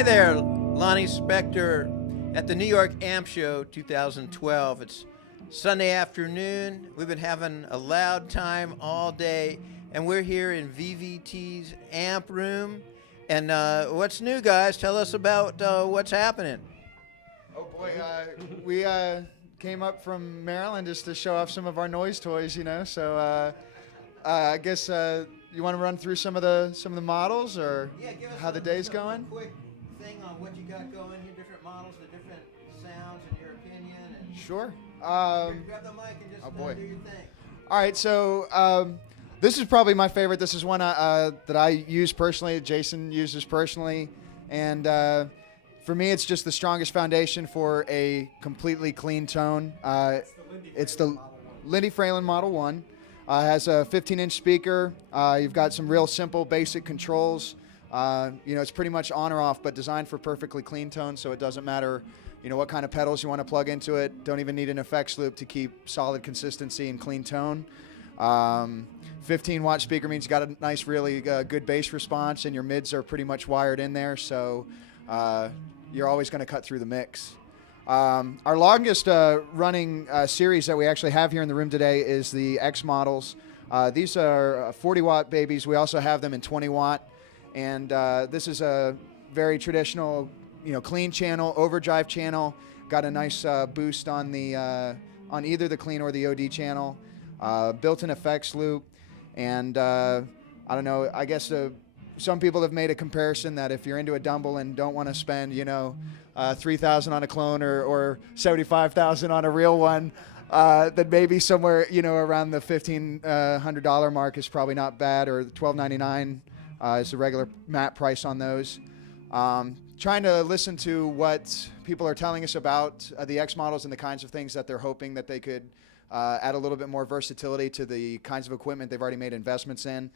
Hi there, Lonnie Spector at the New York Amp Show 2012. It's Sunday afternoon. We've been having a loud time all day, and we're here in VVT's amp room. And what's new, guys? Tell us about what's happening. Oh boy, we came up from Maryland just to show off some of our noise toys, you know. So I guess you want to run through some of the models, or Give us how the day's going? Quick thing on what you got going here, different models, the different sounds, in your opinion. And Sure. grab the mic and just oh boy. do your thing. All right, so this is probably my favorite. This is one that I use personally, Jason uses personally, and for me, it's just the strongest foundation for a completely clean tone. It's the Lindy Fralin Model 1. Has a 15-inch speaker. You've got some real simple, basic controls. It's pretty much on or off, but designed for perfectly clean tones, so it doesn't matter, what kind of pedals you want to plug into it. Don't even need an effects loop to keep solid consistency and clean tone. 15-watt speaker means you got a nice, really good bass response, and your mids are pretty much wired in there, so you're always going to cut through the mix. Our longest running series that we actually have here in the room today is the X models. These are 40-watt babies. We also have them in 20-watt. And this is a very traditional, clean channel, overdrive channel. Got a nice boost on the on either the clean or the OD channel. Built-in effects loop. And I don't know, I guess some people have made a comparison that if you're into a Dumble and don't want to spend, $3,000 on a clone or $75,000 on a real one, that maybe somewhere, around the $1,500 mark is probably not bad, or $1,299 is the regular mat price on those. Trying to listen to what people are telling us about the X models and the kinds of things that they're hoping that they could add a little bit more versatility to the kinds of equipment they've already made investments in.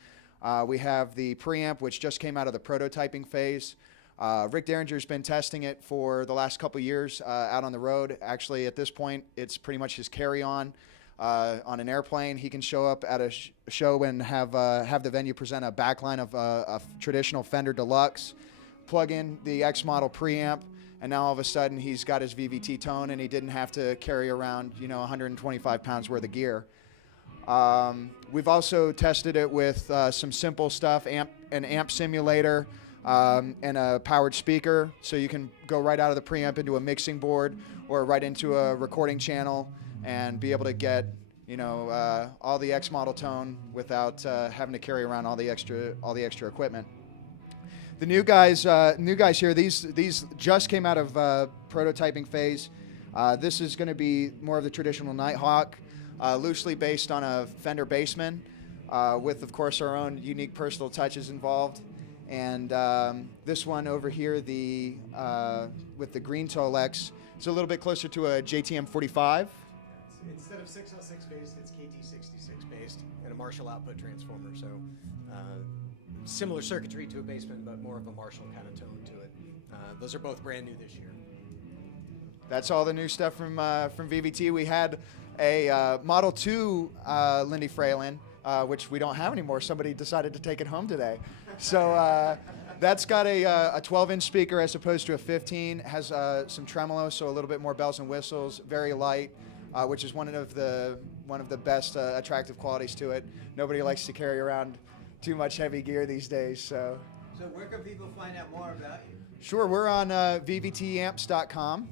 We have the preamp, which just came out of the prototyping phase. Rick Derringer's been testing it for the last couple years out on the road. Actually, at this point, it's pretty much his carry-on an airplane. He can show up at a show and have the venue present a backline of a traditional Fender Deluxe, plug in the X model preamp, and now all of a sudden he's got his VVT tone, and he didn't have to carry around 125 pounds worth of gear. We've also tested it with some simple stuff, an amp simulator, and a powered speaker, so you can go right out of the preamp into a mixing board or right into a recording channel and be able to get all the X model tone without having to carry around all the extra equipment. The new guys here, these just came out of prototyping phase. This is going to be more of the traditional Nighthawk, loosely based on a Fender Bassman, with of course our own unique personal touches involved. And this one over here, with the green Tolex, it's a little bit closer to a JTM 45. Instead of 606 based, it's KT66 based and a Marshall output transformer. So similar circuitry to a Bassman, but more of a Marshall kind of tone to it. Those are both brand new this year. That's all the new stuff from VVT. We had a Model 2 Lindy Fralin, which we don't have anymore. Somebody decided to take it home today. So that's got a 12-inch speaker as opposed to a 15. Has some tremolo, so a little bit more bells and whistles. Very light, which is one of the best attractive qualities to it. Nobody likes to carry around too much heavy gear these days. So where can people find out more about you? Sure, we're on VVTamps.com.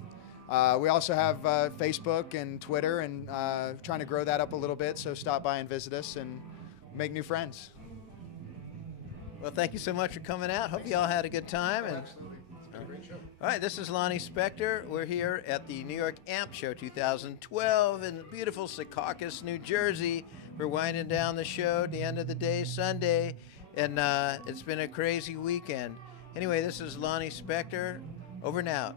We also have Facebook and Twitter, and trying to grow that up a little bit, so stop by and visit us and make new friends. Well, thank you so much for coming out. Hope you all had a good time. And Absolutely. It's been a great show. all right, this is Lonnie Spector. We're here at the New York Amp Show 2012 in beautiful Secaucus, New Jersey. We're winding down the show at the end of the day, Sunday, and it's been a crazy weekend. Anyway, this is Lonnie Spector. Over and out.